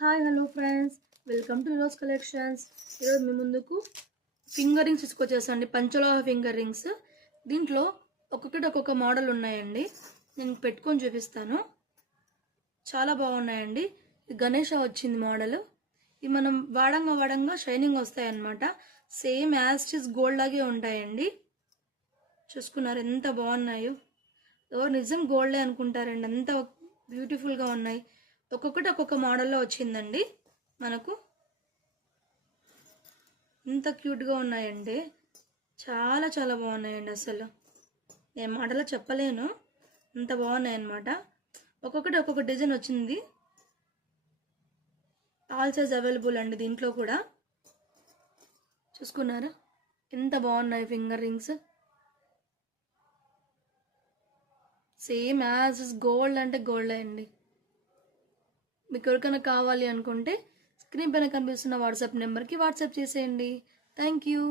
Hi hello friends, welcome to rose collections. ఈరోజు మీ ముందుకు ఫింగర్ రింగ్స్ తీసుకొచ్చేసండి. పంచలోహ ఫింగర్ రింగ్స్. దీంట్లో ఒక్కొక్కటి ఒక్కొక్క మోడల్ ఉన్నాయండి. నేను పెట్టుకొని చూపిస్తాను. చాలా బాగున్నాయండి. ఇది గణేష వచ్చింది మోడల్. ఇది మనం వాడంగా షైనింగ్ వస్తాయి అన్నమాట. Same as it is gold లాగే ఉంటాయండి. చూసుకున్నారు ఎంత బాగున్నాయో. నిజం గోల్డే అనుకుంటారండి, అంత బ్యూటిఫుల్గా ఉన్నాయి. ఒక్కొక్కటి ఒక్కొక్క మోడల్లో వచ్చిందండి. మనకు ఇంత క్యూట్గా ఉన్నాయండి. చాలా చాలా బాగున్నాయండి. అసలు నేను మాటలో చెప్పలేను, అంత బాగున్నాయి అన్నమాట. ఒక్కొక్కటి ఒక్కొక్క డిజైన్ వచ్చింది. ఆల్ సైజ్ అవైలబుల్ అండి దీంట్లో కూడా. చూసుకున్నారా ఎంత బాగున్నాయి finger rings. Same as is gold అంటే గోల్డ్ అండి. మీకు ఎవరికైనా కావాలి అనుకుంటే స్క్రీన్ పైన కనిపిస్తున్న వాట్సాప్ నెంబర్కి వాట్సాప్ చేసేయండి. Thank you.